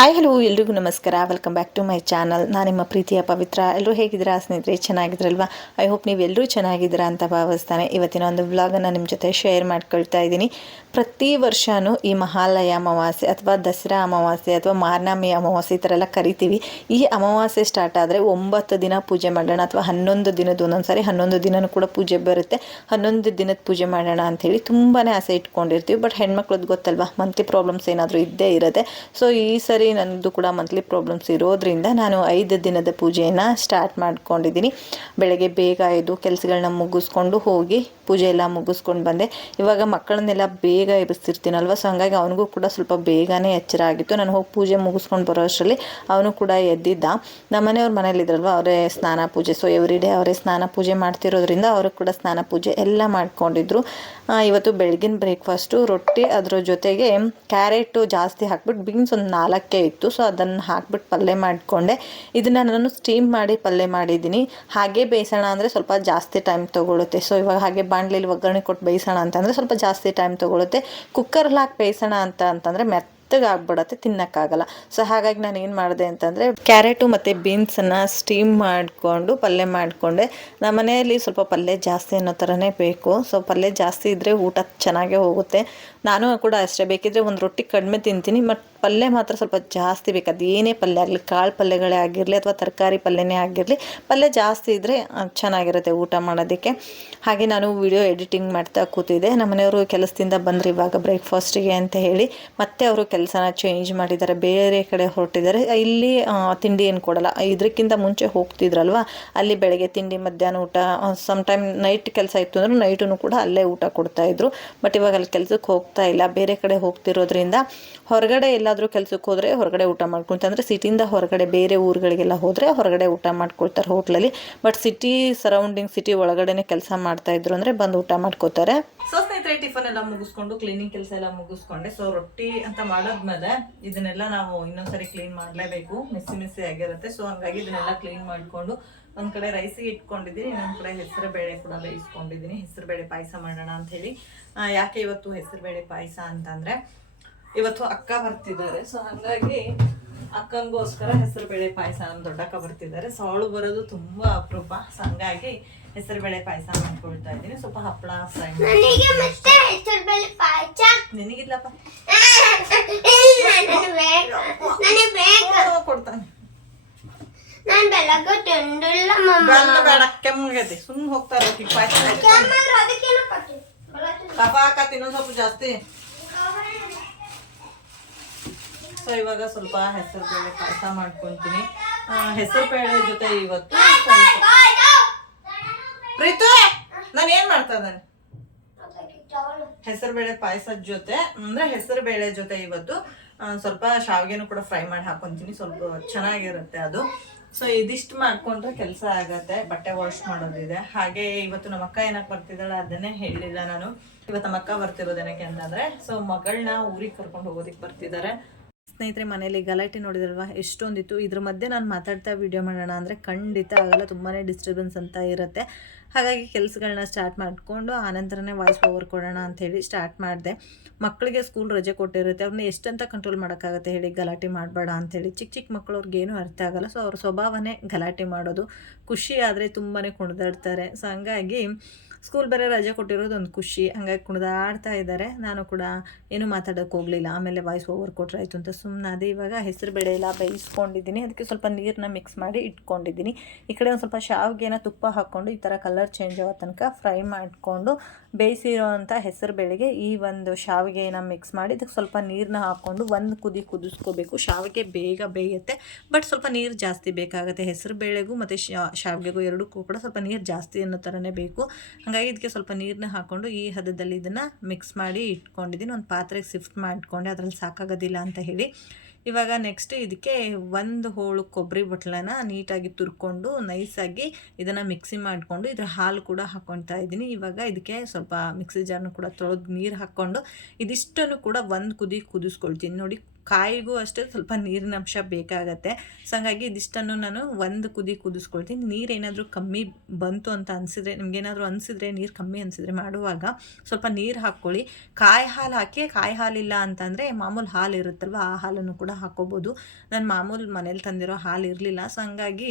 Hi, hello, ಎಲ್ರಿಗೂ ನಮಸ್ಕಾರ. Welcome back to my channel ನಾನು ನಿಮ್ಮ ಪ್ರೀತಿಯ ಪವಿತ್ರ ಎಲ್ಲರೂ ಹೇಗಿದ್ದೀರಾ? ಸ್ನೇಹಿತರೆ ಚೆನ್ನಾಗಿದ್ರಲ್ವಾ ಐ ಹೋಪ್ ನೀವೆಲ್ಲರೂ ಚೆನ್ನಾಗಿದ್ದೀರಾ ಅಂತ ಭಾವಿಸ್ತಾನೆ. ಇವತ್ತಿನ ಒಂದು ವ್ಲಾಗನ್ನು ನಿಮ್ಮ ಜೊತೆ ಶೇರ್ ಮಾಡ್ಕೊಳ್ತಾ ಇದ್ದೀನಿ. ಪ್ರತಿ ವರ್ಷವೂ ಈ ಮಹಾಲಯ ಅಮಾವಾಸ್ಯೆ ಅಥವಾ ದಸರಾ ಅಮಾವಾಸ್ಯೆ ಅಥವಾ ಮಾರ್ನಾಮಿ ಅಮಾವಾಸ್ಯೆ ಈ ಥರ ಎಲ್ಲ ಕರಿತೀವಿ. ಈ ಅಮಾವಾಸ್ಯೆ ಸ್ಟಾರ್ಟ್ ಆದರೆ ಒಂಬತ್ತು ದಿನ ಪೂಜೆ ಮಾಡೋಣ ಅಥವಾ ಹನ್ನೊಂದು ದಿನದ ಒಂದೊಂದು ಸಾರಿ ಹನ್ನೊಂದು ದಿನವೂ ಕೂಡ ಪೂಜೆ ಬರುತ್ತೆ. ಹನ್ನೊಂದು ದಿನದ ಪೂಜೆ ಮಾಡೋಣ ಅಂಥೇಳಿ ತುಂಬಾ ಆಸೆ ಇಟ್ಕೊಂಡಿರ್ತೀವಿ. ಬಟ್ ಹೆಣ್ಮಕ್ಳದ್ದು ಗೊತ್ತಲ್ವಾ ಮಂತ್ಲಿ ಪ್ರಾಬ್ಲಮ್ಸ್ ಏನಾದರೂ ಇದ್ದೇ ಇರುತ್ತೆ. ಸೊ ಈ ಸರಿ ನನ್ನದು ಕೂಡ ಮಂತ್ಲಿ ಪ್ರಾಬ್ಲಮ್ಸ್ ಇರೋದ್ರಿಂದ ನಾನು ಐದು ದಿನದ ಪೂಜೆಯನ್ನು ಸ್ಟಾರ್ಟ್ ಮಾಡ್ಕೊಂಡಿದ್ದೀನಿ. ಬೆಳಗ್ಗೆ ಬೇಗ ಎದ್ದು ಕೆಲಸಗಳನ್ನ ಮುಗಿಸ್ಕೊಂಡು ಹೋಗಿ ಪೂಜೆ ಎಲ್ಲ ಮುಗಿಸ್ಕೊಂಡು ಬಂದೆ. ಇವಾಗ ಮಕ್ಕಳನ್ನೆಲ್ಲ ಬೇಗ ಎಬ್ಬಿಸ್ತಿರ್ತೀನಲ್ವ? ಸೊ ಹಂಗಾಗಿ ಅವನಿಗೂ ಕೂಡ ಸ್ವಲ್ಪ ಬೇಗನೆ ಎಚ್ಚರ ಆಗಿತ್ತು. ನಾನು ಹೋಗಿ ಪೂಜೆ ಮುಗಿಸ್ಕೊಂಡು ಬರೋ ಅಷ್ಟರಲ್ಲಿ ಅವನು ಕೂಡ ಎದ್ದಿದ್ದ. ನಮ್ಮ ಮನೆಯವ್ರ ಮನೇಲಿದ್ರಲ್ವ ಅವರೇ ಸ್ನಾನ ಪೂಜೆ. ಸೊ ಎವ್ರಿ ಡೇ ಅವರೇ ಸ್ನಾನ ಪೂಜೆ ಮಾಡ್ತಿರೋದ್ರಿಂದ ಅವರು ಕೂಡ ಸ್ನಾನ ಪೂಜೆ ಎಲ್ಲ ಮಾಡ್ಕೊಂಡಿದ್ರು. ಇವತ್ತು ಬೆಳಗಿನ ಬ್ರೇಕ್ಫಾಸ್ಟು ರೊಟ್ಟಿ ಅದರ ಜೊತೆಗೆ ಕ್ಯಾರೆಟು ಜಾಸ್ತಿ ಹಾಕ್ಬಿಟ್ಟು ಬೀನ್ಸ್ ಒಂದು ನಾಲ್ಕೇ ಇತ್ತು. ಸೊ ಅದನ್ನು ಹಾಕ್ಬಿಟ್ಟು ಪಲ್ಯ ಮಾಡಿಕೊಂಡೆ. ಇದನ್ನು ನಾನು ಸ್ಟೀಮ್ ಮಾಡಿ ಪಲ್ಯ ಮಾಡಿದ್ದೀನಿ. ಹಾಗೆ ಬೇಯಿಸೋಣ ಅಂದರೆ ಸ್ವಲ್ಪ ಜಾಸ್ತಿ ಟೈಮ್ ತೊಗೊಳುತ್ತೆ. ಸೊ ಇವಾಗ ಹಾಗೆ ಬಾಣಲೆಯಲ್ಲಿ ಒಗ್ಗರಣೆ ಕೊಟ್ಟು ಬೇಯಿಸೋಣ ಅಂತಂದರೆ ಸ್ವಲ್ಪ ಜಾಸ್ತಿ ಟೈಮ್ ತೊಗೊಳುತ್ತೆ. ಕುಕ್ಕರ್ಲಿ ಹಾಕಿ ಬೇಯಿಸೋಣ ಅಂತ ಅಂತಂದರೆ ಮೆತ್ತ ಆಗ್ಬಿಡತ್ತೆ ತಿನ್ನಕ್ಕಾಗಲ್ಲ ಸೊ ಹಾಗಾಗಿ ನಾನು ಏನು ಮಾಡಿದೆ ಅಂತಂದರೆ ಕ್ಯಾರೆಟು ಮತ್ತು ಬೀನ್ಸನ್ನು ಸ್ಟೀಮ್ ಮಾಡಿಕೊಂಡು ಪಲ್ಯ ಮಾಡಿಕೊಂಡೆ. ನಮ್ಮ ಮನೆಯಲ್ಲಿ ಸ್ವಲ್ಪ ಪಲ್ಯ ಜಾಸ್ತಿ ಅನ್ನೋ ಥರನೇ ಬೇಕು. ಸೊ ಪಲ್ಯ ಜಾಸ್ತಿ ಇದ್ದರೆ ಊಟ ಚೆನ್ನಾಗೇ ಹೋಗುತ್ತೆ. ನಾನು ಕೂಡ ಅಷ್ಟೇ, ಬೇಕಿದ್ರೆ ಒಂದು ರೊಟ್ಟಿ ಕಡಿಮೆ ತಿಂತೀನಿ ಬಟ್ ಪಲ್ಯ ಮಾತ್ರ ಸ್ವಲ್ಪ ಜಾಸ್ತಿ ಬೇಕು. ಅದು ಏನೇ ಪಲ್ಯ ಆಗಲಿ, ಕಾಳು ಪಲ್ಯಗಳೇ ಆಗಿರಲಿ ಅಥವಾ ತರಕಾರಿ ಪಲ್ಯನೇ ಆಗಿರಲಿ, ಪಲ್ಯ ಜಾಸ್ತಿ ಇದ್ದರೆ ಚೆನ್ನಾಗಿರುತ್ತೆ ಊಟ ಮಾಡೋದಕ್ಕೆ. ಹಾಗೆ ನಾನು ವಿಡಿಯೋ ಎಡಿಟಿಂಗ್ ಮಾಡ್ತಾ ಕೂತಿದ್ದೆ. ನಮ್ಮನೆಯವರು ಕೆಲಸದಿಂದ ಬಂದರು ಇವಾಗ ಬ್ರೇಕ್ಫಾಸ್ಟಿಗೆ ಅಂತ ಹೇಳಿ, ಮತ್ತೆ ಅವರು ಕೆಲಸನ ಚೇಂಜ್ ಮಾಡಿದ್ದಾರೆ, ಬೇರೆ ಕಡೆ ಹೊರಟಿದ್ದಾರೆ. ಇಲ್ಲಿ ತಿಂಡಿ ಏನು ಕೊಡಲ್ಲ ಇದಕ್ಕಿಂತ ಮುಂಚೆ ಹೋಗ್ತಿದ್ರಲ್ವ, ಅಲ್ಲಿ ಬೆಳಗ್ಗೆ ತಿಂಡಿ, ಮಧ್ಯಾಹ್ನ ಊಟ ಸಮ್ ಟೈಮ್ ನೈಟ್ ಕೆಲಸ ಇತ್ತು ಅಂದ್ರೆ ನೈಟೂ ಕೂಡ ಅಲ್ಲೇ ಊಟ ಕೊಡ್ತಾಯಿದ್ರು ಬಟ್ ಇವಾಗ ಅಲ್ಲಿ ಕೆಲಸಕ್ಕೆ ಹೋಗ್ತಾ ಇಲ್ಲ, ಬೇರೆ ಕಡೆ ಹೋಗ್ತಿರೋದ್ರಿಂದ ಹೊರಗಡೆ ಎಲ್ಲಾದರೂ ಕೆಲಸಕ್ಕೆ ಹೋದರೆ ಹೊರಗಡೆ ಊಟ ಮಾಡ್ಕೊಳ್ತಾರೆ. ಅಂದರೆ ಸಿಟಿಯಿಂದ ಹೊರಗಡೆ ಬೇರೆ ಊರುಗಳಿಗೆಲ್ಲ ಹೋದರೆ ಹೊರಗಡೆ ಊಟ ಮಾಡ್ಕೊಳ್ತಾರೆ ಹೋಟ್ಲಲ್ಲಿ. ಬಟ್ ಸಿಟಿ ಸರೌಂಡಿಂಗ್ ಸಿಟಿ ಒಳಗಡೆನೆ ಕೆಲಸ ಮಾಡ್ತಾ ಇದ್ರು ಅಂದರೆ ಬಂದು ಊಟ ಮಾಡ್ಕೋತಾರೆ. ಸೊ ಸ್ನೇಹಿತರೆ, ಟಿಫನ್ ಎಲ್ಲ ಮುಗಿಸ್ಕೊಂಡು ಕ್ಲೀನಿಂಗ್ ಕೆಲಸ ಎಲ್ಲ ಮುಗಿಸ್ಕೊಂಡೆ. ಸೊ ರೊಟ್ಟಿ ಅಂತ ಮಾಡಾದ್ಮೇಲೆ ಇದನ್ನೆಲ್ಲ ನಾವು ಇನ್ನೊಂದ್ಸರಿ ಕ್ಲೀನ್ ಮಾಡಲೇಬೇಕು. ಮಿಸ್ಸಿ ಮಿಸ್ಸಿ ಆಗಿರುತ್ತೆ. ಸೊ ಹಂಗಾಗಿ ಇದನ್ನೆಲ್ಲ ಕ್ಲೀನ್ ಮಾಡಿಕೊಂಡು ಒಂದ್ ಕಡೆ ರೈಸಿಗೆ ಇಟ್ಕೊಂಡಿದ್ದೀನಿ ಇನ್ನೊಂದ್ ಕಡೆ ಹೆಸರು ಬೇಳೆ ಕೂಡ ಬೇಯಿಸ್ಕೊಂಡಿದ್ದೀನಿ. ಹೆಸರು ಬೇಳೆ ಪಾಯಸ ಮಾಡೋಣ ಅಂತ ಹೇಳಿ. ಯಾಕೆ ಇವತ್ತು ಹೆಸರು ಬೇಳೆ ಪಾಯಸ ಅಂತಂದ್ರೆ ಇವತ್ತು ಅಕ್ಕ ಬರ್ತಿದ್ದಾರೆ ಸೊ ಹಂಗಾಗಿ ಅಕ್ಕನಿಗೋಸ್ಕರ ಹೆಸರು ಬೇಳೆ ಪಾಯಸ ನಮ್ಮ ದೊಡ್ಡಕ್ಕ ಬರ್ತಿದ್ದಾರೆ. ಸೊ ಅವಳು ಬರೋದು ತುಂಬಾ ಅಪರೂಪ. ಸೊ ಹಂಗಾಗಿ ಹೆಸರು ಬೇಳೆ ಪಾಯಸ ಮಾಡ್ಕೊಳ್ತಾ ಇದ್ದೀನಿ. ಸ್ವಲ್ಪ ಹಪ್ಪಳ ಫ್ರೈ ನಿನಗಿಲ್ಲಪ್ಪ ಕೊಡ್ತಾನೆ. ನಾನು ಬೆಳಗ್ಗೆ ತಿಂದಿಲ್ಲ ಮಮ್ಮ ಬೆಲ್ಲ ಬೇಡ ಕೆಮ್ಮಗೈತಿ ಸುಮ್ಮನೆ ಹೋಗ್ತಾರೆ ಕೆಮ್ಮಂದ್ರೆ ಅದಕ್ಕೇನು ಕೊಟ್ಟಿ ಕಫ ಹಾಕತ್ ಇನ್ನೊಂದ್ ಸ್ವಲ್ಪ ಜಾಸ್ತಿ. ಸೊ ಇವಾಗ ಸ್ವಲ್ಪ ಹೆಸರು ಬೇಳೆ ಪಾಯಸ ಮಾಡ್ಕೊಂತೀನಿ. ಹೆಸರು ಬೇಳೆ ಜೊತೆ ಇವತ್ತು ಪ್ರೀತು ನಾನು ಏನ್ ಮಾಡ್ತಾ ಇದ್ದಾನೆ? ಹೆಸರು ಬೇಳೆ ಪಾಯಸದ ಜೊತೆ ಅಂದ್ರೆ ಹೆಸರು ಬೇಳೆ ಜೊತೆ ಇವತ್ತು ಸ್ವಲ್ಪ ಶಾವಿಗೆನೂ ಕೂಡ ಫ್ರೈ ಮಾಡಿ ಹಾಕೊಂತೀನಿ. ಸ್ವಲ್ಪ ಚೆನ್ನಾಗಿರುತ್ತೆ ಅದು. ಸೊ ಇದಿಷ್ಟು ಮಾಡ್ಕೊಂಡ್ರೆ ಕೆಲಸ ಆಗತ್ತೆ. ಬಟ್ಟೆ ವಾಶ್ ಮಾಡೋದಿದೆ. ಹಾಗೆ ಇವತ್ತು ನಮ್ಮ ಅಕ್ಕ ಏನಕ್ಕೆ ಬರ್ತಿದ್ದಾಳೆ ಅದನ್ನೇ ಹೇಳಿಲ್ಲ ನಾನು. ಇವತ್ತು ನಮ್ಮ ಅಕ್ಕ ಬರ್ತಿರೋದು ಏನಕ್ಕೆ ಅಂತಂದ್ರೆ ಸೊ ಮಗಳನ್ನ ಊರಿಗೆ ಕರ್ಕೊಂಡು ಹೋಗೋದಕ್ಕೆ ಬರ್ತಿದ್ದಾರೆ. ಸ್ನೇಹಿತರೆ ಮನೇಲಿ ಗಲಾಟೆ ನೋಡಿದ್ರಲ್ವಾ? ಎಷ್ಟೊಂದಿತ್ತು. ಇದ್ರ ಮಧ್ಯೆ ನಾನು ಮಾತಾಡ್ತಾ ವಿಡಿಯೋ ಮಾಡೋಣ ಅಂದರೆ ಖಂಡಿತ ಆಗಲ್ಲ. ತುಂಬಾ ಡಿಸ್ಟರ್ಬೆನ್ಸ್ ಅಂತ ಇರುತ್ತೆ. ಹಾಗಾಗಿ ಕೆಲಸಗಳನ್ನ ಸ್ಟಾರ್ಟ್ ಮಾಡಿಕೊಂಡು ಆನಂತರನೇ ವಾಯ್ಸ್ ಓವರ್ ಕೊಡೋಣ ಅಂಥೇಳಿ ಸ್ಟಾರ್ಟ್ ಮಾಡಿದೆ. ಮಕ್ಕಳಿಗೆ ಸ್ಕೂಲ್ ರಜೆ ಕೊಟ್ಟಿರುತ್ತೆ ಅವ್ರನ್ನ ಎಷ್ಟಂತ ಕಂಟ್ರೋಲ್ ಮಾಡೋಕ್ಕಾಗತ್ತೆ ಹೇಳಿ ಗಲಾಟೆ ಮಾಡಬೇಡ ಅಂಥೇಳಿ. ಚಿಕ್ಕ ಚಿಕ್ಕ ಮಕ್ಕಳವ್ರಿಗೇನು ಅರ್ಥ ಆಗಲ್ಲ ಸೊ ಅವ್ರ ಸ್ವಭಾವನೇ ಗಲಾಟೆ ಮಾಡೋದು. ಖುಷಿ ಆದರೆ ತುಂಬಾ ಕುಣಿದಾಡ್ತಾರೆ. ಸೊ ಹಂಗಾಗಿ ಸ್ಕೂಲ್ ಬೇರೆ ರಜೆ ಕೊಟ್ಟಿರೋದು ಒಂದು ಖುಷಿ. ಹಂಗಾಗಿ ಕುಣಿದಾಡ್ತಾ ಇದ್ದಾರೆ. ನಾನು ಕೂಡ ಏನು ಮಾತಾಡೋಕೆ ಹೋಗಲಿಲ್ಲ. ಆಮೇಲೆ ವಾಯ್ಸ್ ಓವರ್ ಕೊಟ್ರೆ ಆಯಿತು ಅಂತ ಸುಮ್ಮನೆ ಅದೇ ಇವಾಗ ಹೆಸರು ಬೇಳೆ ಎಲ್ಲ ಬೇಯಿಸ್ಕೊಂಡಿದ್ದೀನಿ. ಅದಕ್ಕೆ ಸ್ವಲ್ಪ ನೀರನ್ನ ಮಿಕ್ಸ್ ಮಾಡಿ ಇಟ್ಕೊಂಡಿದ್ದೀನಿ. ಈ ಕಡೆ ಒಂದು ಸ್ವಲ್ಪ ಶಾವಿಗೆನ ತುಪ್ಪ ಹಾಕ್ಕೊಂಡು ಈ ಥರ ಕಲರ್ ಚೇಂಜ್ ಆಗೋ ತನಕ ಫ್ರೈ ಮಾಡಿಕೊಂಡು ಬೇಯಿಸಿರೋವಂಥ ಹೆಸರು ಬೇಳೆಗೆ ಈ ಒಂದು ಶಾವಿಗೆನ ಮಿಕ್ಸ್ ಮಾಡಿ ಇದಕ್ಕೆ ಸ್ವಲ್ಪ ನೀರನ್ನ ಹಾಕ್ಕೊಂಡು ಒಂದು ಕುದಿ ಕುದಿಸ್ಕೋಬೇಕು. ಶಾವಿಗೆ ಬೇಗ ಬೇಯುತ್ತೆ ಬಟ್ ಸ್ವಲ್ಪ ನೀರು ಜಾಸ್ತಿ ಬೇಕಾಗುತ್ತೆ. ಹೆಸರು ಬೇಳೆಗೂ ಮತ್ತು ಶಾವಿಗೆಗೂ ಎರಡಕ್ಕೂ ಕೂಡ ಸ್ವಲ್ಪ ನೀರು ಜಾಸ್ತಿ ಅನ್ನೋ ಥರನೇ ಬೇಕು. ಹಾಗಾಗಿ ಇದಕ್ಕೆ ಸ್ವಲ್ಪ ನೀರನ್ನ ಹಾಕ್ಕೊಂಡು ಈ ಹದದಲ್ಲಿ ಇದನ್ನು ಮಿಕ್ಸ್ ಮಾಡಿ ಇಟ್ಕೊಂಡಿದ್ದೀನಿ ಒಂದು ಪಾತ್ರೆಗೆ ಶಿಫ್ಟ್ ಮಾಡಿಕೊಂಡೆ, ಅದರಲ್ಲಿ ಸಾಕಾಗೋದಿಲ್ಲ ಅಂತ ಹೇಳಿ. ಇವಾಗ ನೆಕ್ಸ್ಟ್ ಇದಕ್ಕೆ ಒಂದು ಹೋಳು ಕೊಬ್ಬರಿ ಬಟ್ಲನ ನೀಟಾಗಿ ತುರ್ಕೊಂಡು ನೈಸಾಗಿ ಇದನ್ನು ಮಿಕ್ಸಿ ಮಾಡಿಕೊಂಡು, ಇದ್ರ ಹಾಲು ಕೂಡ ಹಾಕ್ಕೊಳ್ತಾ ಇದ್ದೀನಿ. ಇವಾಗ ಇದಕ್ಕೆ ಸ್ವಲ್ಪ ಮಿಕ್ಸಿ ಜಾರ್ನು ಕೂಡ ತೊಳೆದು ನೀರು ಹಾಕ್ಕೊಂಡು ಇದಿಷ್ಟನ್ನು ಕೂಡ ಒಂದು ಕುದಿ ಕುದಿಸ್ಕೊಳ್ತೀನಿ. ನೋಡಿ, ಕಾಯಿಗೂ ಅಷ್ಟೇ ಸ್ವಲ್ಪ ನೀರಿನ ಅಂಶ ಬೇಕಾಗತ್ತೆ. ಸೊ ಹಂಗಾಗಿ ಇದಿಷ್ಟನ್ನು ನಾನು ಒಂದು ಕುದಿ ಕುದಿಸ್ಕೊಳ್ತೀನಿ. ನೀರೇನಾದರೂ ಕಮ್ಮಿ ಬಂತು ಅಂತ ಅನಿಸಿದ್ರೆ, ನಿಮ್ಗೇನಾದರೂ ಅನಿಸಿದ್ರೆ, ನೀರು ಕಮ್ಮಿ ಅನಿಸಿದ್ರೆ ಮಾಡುವಾಗ ಸ್ವಲ್ಪ ನೀರು ಹಾಕ್ಕೊಳ್ಳಿ. ಕಾಯಿ ಹಾಲು ಹಾಕಿ, ಕಾಯಿ ಹಾಲಿಲ್ಲ ಅಂತಂದರೆ ಮಾಮೂಲು ಹಾಲು ಇರುತ್ತಲ್ವ, ಆ ಹಾಲನ್ನು ಕೂಡ ಹಾಕ್ಕೋಬೋದು ನಾನು ಮಾಮೂಲು ಮನೇಲಿ ತಂದಿರೋ ಹಾಲು ಇರಲಿಲ್ಲ. ಸೊ ಹಂಗಾಗಿ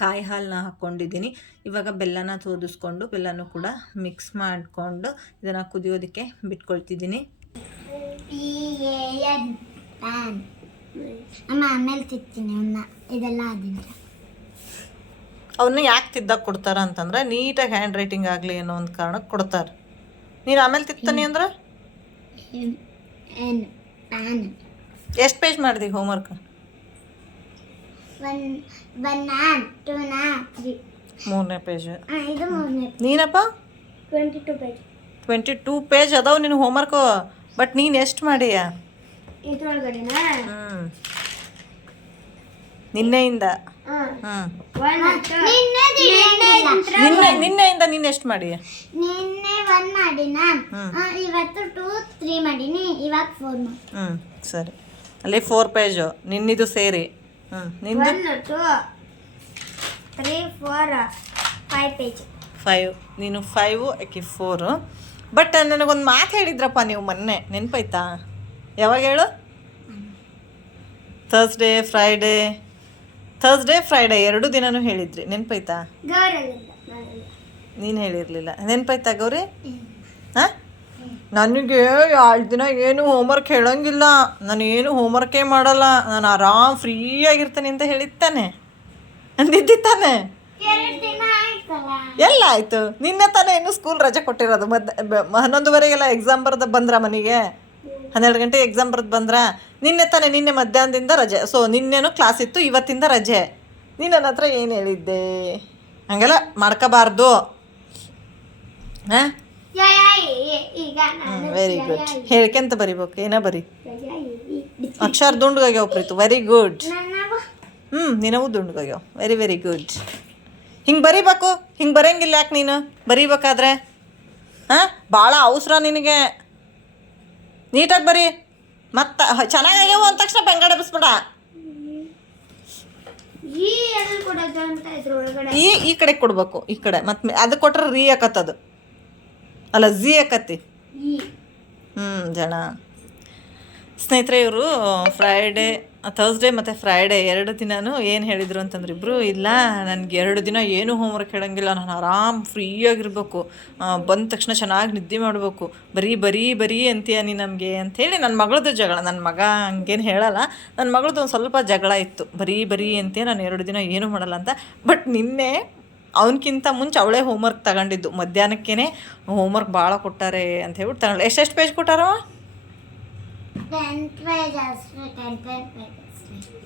ಕಾಯಿ ಹಾಲನ್ನ ಹಾಕ್ಕೊಂಡಿದ್ದೀನಿ. ಇವಾಗ ಬೆಲ್ಲನ ತೋದಿಸ್ಕೊಂಡು ಬೆಲ್ಲನೂ ಕೂಡ ಮಿಕ್ಸ್ ಮಾಡಿಕೊಂಡು ಇದನ್ನು ಕುದಿಯೋದಕ್ಕೆ ಬಿಟ್ಕೊಳ್ತಿದ್ದೀನಿ. ಅಮ್ಮ ಆಮೇಲೆ ತಿಕ್ತೀನಿ ಅವನ್ನ ಇದೆಲ್ಲ ಅವನ್ನ ಯಾಕೆ ತಿದ್ದಾಗ ಕೊಡ್ತಾರ ಅಂತಂದ್ರೆ ನೀಟಾಗಿ ಹ್ಯಾಂಡ್ ರೈಟಿಂಗ್ ಆಗಲಿ ಅನ್ನೋ ಒಂದು ಕಾರಣಕ್ಕೆ ಕೊಡ್ತಾರೆ. ನೀನು ಆಮೇಲೆ ತಿತ್ತಾನೆ ಅಂದ್ರೆ? ಎಷ್ಟು ಪೇಜ್ ಮಾಡಿದಿ ಹೋಮ್ವರ್ಕ್ ಒನ್ ತ್ರೀ. ಮೂರನೇ ಪೇಜ್. ಇದು ಮೂರನೇ ನೀನಪ್ಪ? Twenty two page. Twenty two page ಅದಾವ ನಿನ್ನ ಹೋಮ್ವರ್ಕು ಬಟ್ ನೀನು ಎಷ್ಟು ಮಾಡಿಯ? ಇದ್ರೊಳಗಡೆನಾ? ಹ್ಞೂ ನಿನ್ನೆಯಿಂದ. ನಿನ್ನೆ ನಿನ್ನೆಯಿಂದ ನೀನು ಎಷ್ಟು ಮಾಡಿ ನಿನ್ನೆ ಒನ್ ಮಾಡಿನ? ಇವತ್ತು ಟೂ ತ್ರೀ ಮಾಡೀನಿ. ಇವಾಗ ಫೋರ್ ಮಾಡಿ. ಹ್ಞೂ ಸರಿ. ಅಲ್ಲಿ ಫೋರ್ ಪೇಜು ನಿನ್ನಿದು ಸೇರಿ. One two three four five page five ನೀನು ಫೈವು ಆಕಿ ಫೋರು ಬಟ್ ನನಗೊಂದು ಮಾತು ಹೇಳಿದ್ರಪ್ಪ ನೀವು ಮೊನ್ನೆ ನೆನಪಾಯ್ತಾ? ಯಾವಾಗ ಹೇಳು? ಥರ್ಸ್ಡೇ ಫ್ರೈಡೇ ಥರ್ಸ್ಡೇ ಫ್ರೈಡೇ ಎರಡು ದಿನನೂ ಹೇಳಿದ್ರಿ ನೆನಪಾಯ್ತಾ? ನೀನ್ ನೀನು ಹೇಳಿರಲಿಲ್ಲ. ನೆನಪಾಯ್ತಾ ಗೌರಿ? ಹಾಂ? ನನಗೆ ಎರಡು ದಿನ ಏನು ಹೋಮ್ವರ್ಕ್ ಹೇಳೋಂಗಿಲ್ಲ. ನಾನು ಏನು ಹೋಮ್ವರ್ಕೇ ಮಾಡಲ್ಲ. ನಾನು ಆರಾಮ್ ಫ್ರೀಯಾಗಿರ್ತೀನಿ ಅಂತ ಹೇಳಿದ್ದಾನೆ. ಅಂದಿದ್ದಿ ತಾನೆ ಎಲ್ಲ ಆಯಿತು. ನಿನ್ನೆ ತಾನೇ ಏನು ಸ್ಕೂಲ್ ರಜೆ ಕೊಟ್ಟಿರೋದು. ಬ- ಹನ್ನೊಂದುವರೆಗೆಲ್ಲ ಎಕ್ಸಾಮ್ ಬರೆದ ಬಂದ್ರ ಮನೆಗೆ? ಹನ್ನೆರಡು ಗಂಟೆ ಎಕ್ಸಾಮ್ ಬರೆದು ಬಂದ್ರ? ನಿನ್ನೆ ತಾನೇ ನಿನ್ನೆ ಮಧ್ಯಾಹ್ನದಿಂದ ರಜೆ. ಸೊ ನಿನ್ನೆನೂ ಕ್ಲಾಸ್ ಇತ್ತು ಇವತ್ತಿಂದ ರಜೆ. ನೀನು ನನ್ನ ಹತ್ರ ಏನು ಹೇಳಿದ್ದೆ? ಹಂಗೆಲ್ಲ ಮಾಡ್ಕೋಬಾರ್ದು. ಹಾಂ? ವೆರಿ ಗುಡ್ ಹೇಳ್ಕೆಂತ ಬರಿಬೇಕು? ಏನೋ ಬರಿ? ಅಕ್ಷರ ದುಂಡ್ಗಾಗ್ಯಾವ ಪ್ರೀತು. ವೆರಿ ಗುಡ್ ಹ್ಮ್ ಹ್ಞೂ ನಿನವು ದುಂಡ್ಗಾಗ್ಯಾವ. ವೆರಿ ವೆರಿ ಗುಡ್ ಹಿಂಗೆ ಬರಿಬೇಕು? ಹಿಂಗೆ ಬರಂಗಿಲ್ಲ ಯಾಕೆ ನೀನು? ಬರಿಬೇಕಾದ್ರೆ? ಹಾಂ? ಭಾಳ ಅವಸರ ನಿನಗೆ. ನೀಟಾಗಿ ಬರಿ. ಮತ್ತೆ ಚೆನ್ನಾಗಾಗ್ಯಾವ ಅಂದ ತಕ್ಷಣ ಬೆಂಗಡೆ ಬಿಸ್ಬೇಡ. ಈ ಈ ಕಡೆ ಕೊಡ್ಬೇಕು ಈ ಕಡೆ. ಮತ್ತೆ ಅದು ಕೊಟ್ರೆ ರೀ ಆಕತ್ತದು ಅಲ್ಲ, ಝಿ ಆಕತ್ತಿ ಈ ಹ್ಞೂ ಜನ. ಸ್ನೇಹಿತರೆ, ಇವರು ಫ್ರೈಡೇ ಥರ್ಸ್ಡೇ ಮತ್ತು ಫ್ರೈಡೇ ಎರಡು ದಿನಾನು ಏನು ಹೇಳಿದರು ಅಂತಂದ್ರೆ ಇಬ್ಬರು ಇಲ್ಲ, ನನಗೆ ಎರಡು ದಿನ ಏನೂ ಹೋಮ್ವರ್ಕ್ ಹೇಳಂಗಿಲ್ಲ, ನಾನು ಆರಾಮ್ ಫ್ರೀಯಾಗಿರ್ಬೇಕು. ಬಂದ ತಕ್ಷಣ ಚೆನ್ನಾಗಿ ನಿದ್ದೆ ಮಾಡಬೇಕು. ಬರೀ ಬರೀ ಬರೀ ಅಂತೀಯ ನೀ ನಮಗೆ ಅಂಥೇಳಿ ನನ್ನ ಮಗಳದ್ದು ಜಗಳ. ನನ್ನ ಮಗ ಹಂಗೇನು ಹೇಳಲ್ಲ. ನನ್ನ ಮಗಳದ್ದು ಒಂದು ಸ್ವಲ್ಪ ಜಗಳ ಇತ್ತು. ಬರೀ ಬರೀ ಅಂತೀಯ, ನಾನು ಎರಡು ದಿನ ಏನೂ ಮಾಡಲ್ಲ ಅಂತ. ಬಟ್ ನಿನ್ನೆ ಅವನಕ್ಕಿಂತ ಮುಂಚೆ ಅವಳೇ ಹೋಮ್ವರ್ಕ್ ತಗೊಂಡಿದ್ದು. ಮಧ್ಯಾಹ್ನಕ್ಕೇ ಹೋಮ್ವರ್ಕ್ ಭಾಳ ಕೊಟ್ಟಾರೆ ಅಂತ ಹೇಳ್ಬಿಟ್ಟು ತಗೊಂಡು ಎಷ್ಟೆಷ್ಟು page ಕೊಟ್ಟಾರವ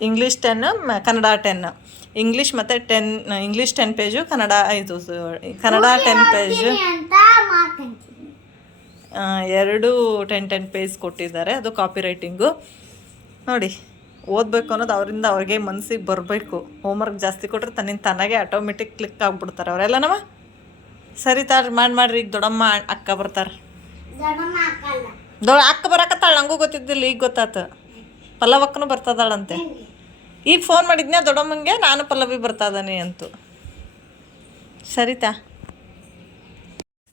English ten Kannada ten English ಮತ್ತು ten English ten page Kannada ಇದು ಕನ್ನಡ ಟೆನ್ ಪೇಜು ಎರಡು ಟೆನ್ ಟೆನ್ ಪೇಜ್ ಕೊಟ್ಟಿದ್ದಾರೆ. ಅದು ಕಾಪಿ ರೈಟಿಂಗು ನೋಡಿ. ಓದಬೇಕು ಅನ್ನೋದು ಅವರಿಂದ ಅವ್ರಿಗೆ ಮನಸ್ಸಿಗೆ ಬರಬೇಕು. ಹೋಮ್ವರ್ಕ್ ಜಾಸ್ತಿ ಕೊಟ್ಟರೆ ತನ್ನಿಂದ ತನಗೆ ಆಟೋಮೆಟಿಕ್ ಕ್ಲಿಕ್ ಆಗ್ಬಿಡ್ತಾರೆ ನಮ್ಮ? ಸರಿ ತಾರ ಮಾಡಿ ಮಾಡ್ರಿ. ಈಗ ದೊಡ್ಡಮ್ಮ ಅಕ್ಕ ಬರ್ತಾರೆ. ದೊಡ್ಡ ಅಕ್ಕ ಬರಕತ್ತಾಳ? ನಂಗೂ ಗೊತ್ತಿದ್ದಿಲ್ಲ ಈಗ ಗೊತ್ತಾತು. ಪಲ್ಲವಕ್ಕನು ಬರ್ತದಾಳಂತೆ. ಈಗ ಫೋನ್ ಮಾಡಿದ್ನ ದೊಡ್ಡಮ್ಮಂಗೆ? ನಾನು ಪಲ್ಲವಿ ಬರ್ತಾದಾನೆ ಅಂತು. ಸರಿತಾ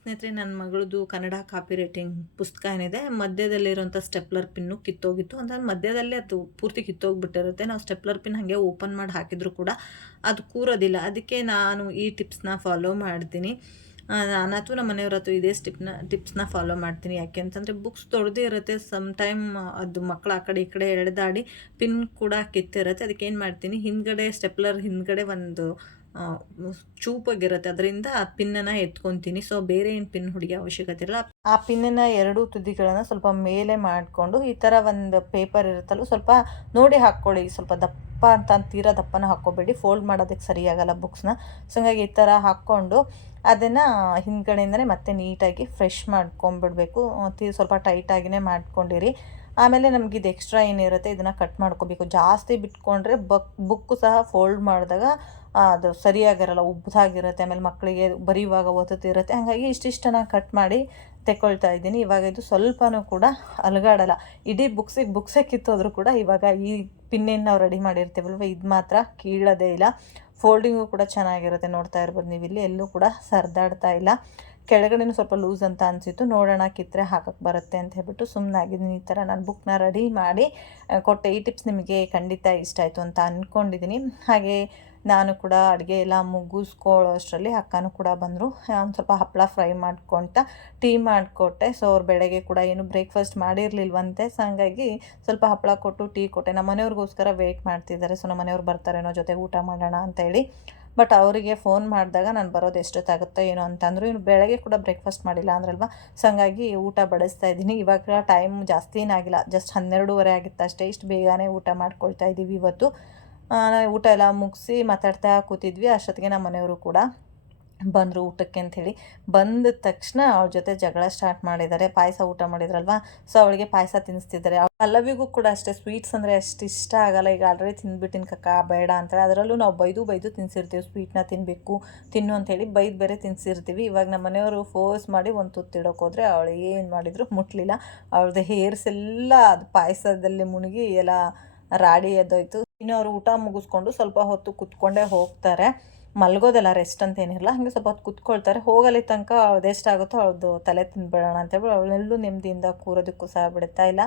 ಸ್ನೇಹಿತರೆ ನನ್ನ ಮಗಳದು ಕನ್ನಡ ಕಾಪಿ ರೈಟಿಂಗ್ ಪುಸ್ತಕ ಏನಿದೆ ಮಧ್ಯದಲ್ಲಿರುವಂಥ ಸ್ಟೆಪ್ಲರ್ ಪಿನ್ನು ಕಿತ್ತೋಗಿತ್ತು. ಅಂತಂದ್ರೆ ಮಧ್ಯದಲ್ಲೇ ಅದು ಪೂರ್ತಿ ಕಿತ್ತೋಗ್ಬಿಟ್ಟಿರುತ್ತೆ. ನಾವು ಸ್ಟೆಪ್ಲರ್ ಪಿನ್ ಹಾಗೆ ಓಪನ್ ಮಾಡಿ ಹಾಕಿದ್ರು ಕೂಡ ಅದು ಕೂರೋದಿಲ್ಲ. ಅದಕ್ಕೆ ನಾನು ಈ ಟಿಪ್ಸ್ನ ಫಾಲೋ ಮಾಡ್ತೀನಿ. ನಾನು ಅಥವಾ ನಮ್ಮ ಮನೆಯವ್ರ ಹತ್ರ ಇದೇ ಸ್ಟಿಪ್ನ ಟಿಪ್ಸ್ನ ಫಾಲೋ ಮಾಡ್ತೀನಿ. ಯಾಕೆ ಅಂತಂದರೆ ಬುಕ್ಸ್ ತೊಡದೇ ಇರುತ್ತೆ. ಸಮ್ ಟೈಮ್ ಅದು ಮಕ್ಕಳು ಆ ಕಡೆ ಈ ಕಡೆ ಎಳೆದಾಡಿ ಪಿನ್ ಕೂಡ ಕಿತ್ತಿರುತ್ತೆ. ಅದಕ್ಕೆ ಏನು ಮಾಡ್ತೀನಿ, ಹಿಂದ್ಗಡೆ ಸ್ಟೆಪ್ಲರ್ ಹಿಂದ್ಗಡೆ ಒಂದು ಚೂಪಾಗಿರುತ್ತೆ ಅದರಿಂದ ಆ ಪಿನ್ನನ್ನು ಎತ್ಕೊತೀನಿ. ಸೊ ಬೇರೆ ಏನು ಪಿನ್ ಹುಡುಗಿ ಅವಶ್ಯಕತೆ ಇಲ್ಲ. ಆ ಪಿನ್ನನ್ನು ಎರಡೂ ತುದಿಗಳನ್ನು ಸ್ವಲ್ಪ ಮೇಲೆ ಮಾಡಿಕೊಂಡು, ಈ ಥರ ಒಂದು ಪೇಪರ್ ಇರುತ್ತಲ್ಲ, ಸ್ವಲ್ಪ ನೋಡಿ ಹಾಕ್ಕೊಳ್ಳಿ. ಸ್ವಲ್ಪ ದಪ್ಪ ಅಂತ ತೀರಾ ದಪ್ಪನ ಹಾಕ್ಕೋಬೇಡಿ. ಫೋಲ್ಡ್ ಮಾಡೋದಕ್ಕೆ ಸರಿಯಾಗಲ್ಲ ಬುಕ್ಸ್ನ ಸೊ ಹಂಗಾಗಿ ಈ ಥರ ಹಾಕ್ಕೊಂಡು ಅದನ್ನು ಹಿಂದ್ಗಡೆಯಿಂದನೇ ಮತ್ತೆ ನೀಟಾಗಿ ಫ್ರೆಶ್ ಮಾಡ್ಕೊಂಬಿಡ್ಬೇಕು ತೀ, ಸ್ವಲ್ಪ ಟೈಟಾಗಿಯೇ ಮಾಡ್ಕೊಂಡಿರಿ. ಆಮೇಲೆ ನಮ್ಗೆ ಇದು ಎಕ್ಸ್ಟ್ರಾ ಏನಿರುತ್ತೆ, ಇದನ್ನು ಕಟ್ ಮಾಡ್ಕೋಬೇಕು. ಜಾಸ್ತಿ ಬಿಟ್ಕೊಂಡ್ರೆ ಬಕ್ ಬುಕ್ಕು ಸಹ ಫೋಲ್ಡ್ ಮಾಡಿದಾಗ ಅದು ಸರಿಯಾಗಿರಲ್ಲ ಉಬ್ಬದಾಗಿರುತ್ತೆ ಆಮೇಲೆ ಮಕ್ಕಳಿಗೆ ಬರೆಯುವಾಗ ಒತ್ತುತ್ತಿರುತ್ತೆ ಹಾಗಾಗಿ ಇಷ್ಟಿಷ್ಟನ್ನು ಕಟ್ ಮಾಡಿ ತೆಕ್ಕೊಳ್ತಾ ಇದ್ದೀನಿ. ಇವಾಗ ಇದು ಸ್ವಲ್ಪನೂ ಕೂಡ ಅಲುಗಾಡಲ್ಲ. ಇಡೀ ಬುಕ್ಸಿಗೆ ಬುಕ್ಸೇ ಕಿತ್ತೋದ್ರೂ ಕೂಡ ಇವಾಗ ಈ ಪಿನ್ನೇನು ನಾವು ರೆಡಿ ಮಾಡಿರ್ತೀವಲ್ವ, ಇದು ಮಾತ್ರ ಕೀಳೋದೇ ಇಲ್ಲ. ಫೋಲ್ಡಿಂಗು ಕೂಡ ಚೆನ್ನಾಗಿರುತ್ತೆ, ನೋಡ್ತಾ ಇರ್ಬೋದು ನೀವು ಇಲ್ಲಿ. ಎಲ್ಲೂ ಕೂಡ ಸರ್ದಾಡ್ತಾ ಇಲ್ಲ. ಕೆಳಗಡೆನೂ ಸ್ವಲ್ಪ ಲೂಸ್ ಅಂತ ಅನಿಸಿತ್ತು. ನೋಡೋಣ ಕಿತ್ತರೆ ಹಾಕಕ್ಕೆ ಬರುತ್ತೆ ಅಂತ ಹೇಳ್ಬಿಟ್ಟು ಸುಮ್ಮನಾಗಿದ್ದೀನಿ ಈ ಥರ ನಾನು ಬುಕ್ನ ರೆಡಿ ಮಾಡಿ ಕೊಟ್ಟೆ. ಈ ಟಿಪ್ಸ್ ನಿಮಗೆ ಖಂಡಿತ ಇಷ್ಟ ಆಯಿತು ಅಂತ ಅಂದ್ಕೊಂಡಿದ್ದೀನಿ ಹಾಗೆ ನಾನು ಕೂಡ ಅಡುಗೆ ಎಲ್ಲ ಮುಗಿಸ್ಕೊಳ್ಳೋ ಅಷ್ಟರಲ್ಲಿ ಅಕ್ಕನೂ ಕೂಡ ಬಂದರು. ಒಂದು ಸ್ವಲ್ಪ ಹಪ್ಪಳ ಫ್ರೈ ಮಾಡ್ಕೊತ ಟೀ ಮಾಡಿಕೊಟ್ಟೆ. ಸೊ ಅವ್ರು ಬೆಳಗ್ಗೆ ಕೂಡ ಏನು ಬ್ರೇಕ್ಫಾಸ್ಟ್ ಮಾಡಿರಲಿಲ್ವಂತೆ. ಸೊ ಹಂಗಾಗಿ ಸ್ವಲ್ಪ ಹಪ್ಪಳ ಕೊಟ್ಟು ಟೀ ಕೊಟ್ಟೆ. ನಮ್ಮ ಮನೆಯವ್ರಿಗೋಸ್ಕರ ವೆಯ್ಟ್ ಮಾಡ್ತಿದ್ದಾರೆ. ಸೊ ನಮ್ಮ ಮನೆಯವ್ರು ಬರ್ತಾರೇನೋ ಜೊತೆ ಊಟ ಮಾಡೋಣ ಅಂತೇಳಿ. ಬಟ್ ಅವರಿಗೆ ಫೋನ್ ಮಾಡಿದಾಗ ನಾನು ಬರೋದು ಎಷ್ಟೊತ್ತಾಗುತ್ತೋ ಏನೋ ಅಂತಂದರು. ಇನ್ನು ಬೆಳಗ್ಗೆ ಕೂಡ ಬ್ರೇಕ್ಫಾಸ್ಟ್ ಮಾಡಿಲ್ಲ ಅಂದ್ರಲ್ವ? ಸೊ ಹಂಗಾಗಿ ಊಟ ಬಡಿಸ್ತಾ ಇದ್ದೀನಿ. ಇವಾಗ ಟೈಮ್ ಜಾಸ್ತಿ ಏನಾಗಿಲ್ಲ ಜಸ್ಟ್ ಹನ್ನೆರಡೂವರೆ ಆಗಿತ್ತು ಅಷ್ಟೇ ಇಷ್ಟು ಬೇಗನೆ ಊಟ ಮಾಡ್ಕೊಳ್ತಾ ಇದ್ದೀವಿ ಇವತ್ತು. ಊಟ ಎಲ್ಲ ಮುಗಿಸಿ ಮಾತಾಡ್ತಾ ಕೂತಿದ್ವಿ, ಅಷ್ಟೊತ್ತಿಗೆ ನಮ್ಮ ಮನೆಯವರು ಕೂಡ ಬಂದರು ಊಟಕ್ಕೆ ಅಂಥೇಳಿ. ಬಂದ ತಕ್ಷಣ ಅವ್ರ ಜೊತೆ ಜಗಳ ಸ್ಟಾರ್ಟ್ ಮಾಡಿದ್ದಾರೆ. ಪಾಯಸ ಊಟ ಮಾಡಿದ್ರಲ್ವ? ಸೊ ಅವಳಿಗೆ ಪಾಯಸ ತಿನ್ನಿಸ್ತಿದ್ದಾರೆ ಪಲ್ಲವಿಗೂ ಕೂಡ ಅಷ್ಟೇ ಸ್ವೀಟ್ಸ್ ಅಂದರೆ ಅಷ್ಟು ಇಷ್ಟ ಆಗಲ್ಲ. ಈಗ ಆಲ್ರೆಡಿ ತಿಂದ್ಬಿಟ್ಟಿನ ಕಕ್ಕ, ಬೇಡ ಅಂತಾರೆ ಅದರಲ್ಲೂ ನಾವು ಬೈದು ಬೈದು ತಿನ್ಸಿರ್ತೀವಿ. ಸ್ವೀಟ್ನ ತಿನ್ನಬೇಕು ತಿನ್ನು ಅಂಥೇಳಿ ಬೈದು ಬೇರೆ ತಿನ್ಸಿರ್ತೀವಿ. ಇವಾಗ ನಮ್ಮ ಮನೆಯವರು ಫೋರ್ಸ್ ಮಾಡಿ ಒಂದು ತುತ್ತಿಡೋಕೆ ಹೋದರೆ ಅವಳು ಏನು ಮಾಡಿದ್ರು ಮುಟ್ಲಿಲ್ಲ. ಅವಳದ್ದು ಹೇರ್ಸ್ ಎಲ್ಲ ಅದು ಪಾಯಸದಲ್ಲಿ ಮುಳುಗಿ ಎಲ್ಲ ರಾಡಿ ಎದ್ದೋಯ್ತು. ಇನ್ನು ಅವರು ಊಟ ಮುಗಿಸ್ಕೊಂಡು ಸ್ವಲ್ಪ ಹೊತ್ತು ಕುತ್ಕೊಂಡೇ ಹೋಗ್ತಾರೆ. ಮಲ್ಗೋದಲ್ಲ ರೆಸ್ಟ್ ಅಂತ ಏನಿರಲ್ಲ ಹಂಗೆ ಸ್ವಲ್ಪ ಹೊತ್ತು ಕುತ್ಕೊಳ್ತಾರೆ. ಹೋಗಲಿ ತನಕ ಅವ್ಳದ್ದು ಎಷ್ಟಾಗುತ್ತೋ ಅವ್ಳದ್ದು ತಲೆ ತಿಂದ್ಬಿಡೋಣ ಅಂತೇಳಿ ಅವಳೆಲ್ಲೂ ನೆಮ್ಮದಿಯಿಂದ ಕೂರೋದಕ್ಕೂ ಸಹ ಬಿಡ್ತಾ ಇಲ್ಲ.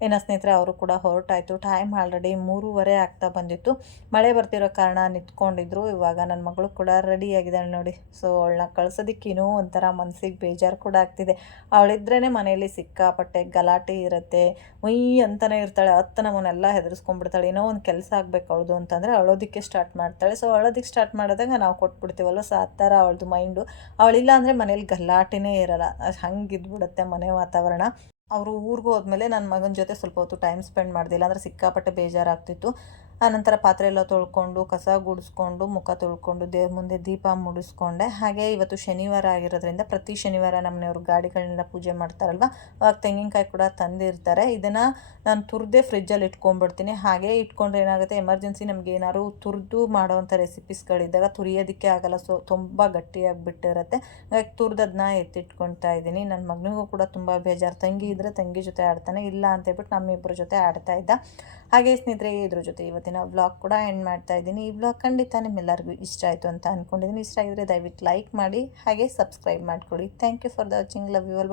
ಇನ್ನು ಸ್ನೇಹಿತರೆ ಅವರು ಕೂಡ ಹೊರಟಾಯಿತು. ಟೈಮ್ ಆಲ್ರೆಡಿ ಮೂರುವರೆ ಆಗ್ತಾ ಬಂದಿತ್ತು. ಮಳೆ ಬರ್ತಿರೋ ಕಾರಣ ನಿಂತ್ಕೊಂಡಿದ್ರು. ಇವಾಗ ನನ್ನ ಮಗಳು ಕೂಡ ರೆಡಿ ಆಗಿದ್ದಾಳೆ ನೋಡಿ. ಸೊ ಅವಳನ್ನ ಏನೋ ಒಂಥರ ಮನಸ್ಸಿಗೆ ಬೇಜಾರು ಕೂಡ ಆಗ್ತಿದೆ. ಅವಳಿದ್ರೇ ಮನೆಯಲ್ಲಿ ಸಿಕ್ಕಾಪಟ್ಟೆ ಗಲಾಟೆ ಇರುತ್ತೆ. ಉಯ್ ಅಂತಲೇ ಇರ್ತಾಳೆ. ಹತ್ತು ನಮ್ಮನ್ನೆಲ್ಲ ಹೆದರ್ಸ್ಕೊಂಡ್ಬಿಡ್ತಾಳೆ. ಏನೋ ಒಂದು ಕೆಲಸ ಆಗಬೇಕು ಅವಳದು ಅಂತಂದರೆ ಅಳೋದಕ್ಕೆ ಸ್ಟಾರ್ಟ್ ಮಾಡ್ತಾಳೆ. ಸೊ ಅಳೋದಕ್ಕೆ ಸ್ಟಾರ್ಟ್ ಮಾಡಿದಾಗ ನಾವು ಕೊಟ್ಬಿಡ್ತೀವಲ್ಲ ಸೊ ಆ ಥರ ಅವಳದು ಮೈಂಡು ಅವಳಿಲ್ಲ ಅಂದರೆ ಮನೇಲಿ ಗಲಾಟೆನೇ ಇರಲ್ಲ. ಹಂಗೆ ಇದ್ಬಿಡುತ್ತೆ ಮನೆ ವಾತಾವರಣ. ಅವರು ಊರಿಗೆ ಹೋದ್ಮೇಲೆ ನನ್ನ ಮಗನ ಜೊತೆ ಸ್ವಲ್ಪ ಹೊತ್ತು ಟೈಮ್ ಸ್ಪೆಂಡ್ ಮಾಡ್ದಿಲ್ಲ ಅಂದರೆ ಸಿಕ್ಕಾಪಟ್ಟೆ ಬೇಜಾರಾಗ್ತಿತ್ತು. ಆನಂತರ ಪಾತ್ರೆ ಎಲ್ಲ ತೊಳ್ಕೊಂಡು, ಕಸ ಗುಡಿಸ್ಕೊಂಡು, ಮುಖ ತೊಳ್ಕೊಂಡು, ದೇವ್ರ ಮುಂದೆ ದೀಪ ಮುಡಿಸ್ಕೊಂಡೆ. ಹಾಗೆ ಇವತ್ತು ಶನಿವಾರ ಆಗಿರೋದ್ರಿಂದ ಪ್ರತಿ ಶನಿವಾರ ನಮ್ಮನೆಯವರು ಗಾಡಿಗಳನ್ನೆಲ್ಲ ಪೂಜೆ ಮಾಡ್ತಾರಲ್ವ? ಅವಾಗ ತೆಂಗಿನಕಾಯಿ ಕೂಡ ತಂದಿರ್ತಾರೆ. ಇದನ್ನು ನಾನು ತುರ್ದೆ ಫ್ರಿಜ್ಜಲ್ಲಿ ಇಟ್ಕೊಂಡ್ಬಿಡ್ತೀನಿ. ಹಾಗೆ ಇಟ್ಕೊಂಡ್ರೆ ಏನಾಗುತ್ತೆ, ಎಮರ್ಜೆನ್ಸಿ ನಮಗೆ ಏನಾದ್ರು ತುರಿದು ಮಾಡೋವಂಥ ರೆಸಿಪೀಸ್ಗಳಿದ್ದಾಗ ತುರಿಯೋದಕ್ಕೆ ಆಗಲ್ಲ. ಸೊ, ತುಂಬ ಗಟ್ಟಿಯಾಗಿ ಬಿಟ್ಟಿರುತ್ತೆ ಹಾಗಾಗಿ ತುರ್ದದನ್ನ ಎತ್ತಿಟ್ಕೊಳ್ತಾ ಇದ್ದೀನಿ. ನನ್ನ ಮಗನಿಗೂ ಕೂಡ ತುಂಬ ಬೇಜಾರು. ತಂಗಿ ಇದ್ದರೆ ತಂಗಿ ಜೊತೆ ಆಡ್ತಾನೆ, ಇಲ್ಲ ಅಂತ ಹೇಳ್ಬಿಟ್ಟು ನಮ್ಮಿಬ್ಬರ ಜೊತೆ ಆಡ್ತಾ ಇದ್ದ. ಹಾಗೆ ಸ್ನೇಹಿತರೆ, ಇದ್ರ ಜೊತೆ ಇವತ್ತಿನ ವ್ಲಾಗ್ ಕೂಡ ಎಂಡ್ ಮಾಡ್ತಾ ಇದ್ದೀನಿ. ಈ ವ್ಲಾಗ್ ಖಂಡಿತ ನಿಮ್ಮೆಲ್ಲರಿಗೂ ಇಷ್ಟ ಆಯಿತು ಅಂತ ಅಂದ್ಕೊಂಡಿದ್ದೀನಿ ಇಷ್ಟ ಆಗಿದ್ರೆ ದಯವಿಟ್ಟು ಲೈಕ್ ಮಾಡಿ, ಹಾಗೆ ಸಬ್ಸ್ಕ್ರೈಬ್ ಮಾಡಿಕೊಡಿ thank you for the watching love you all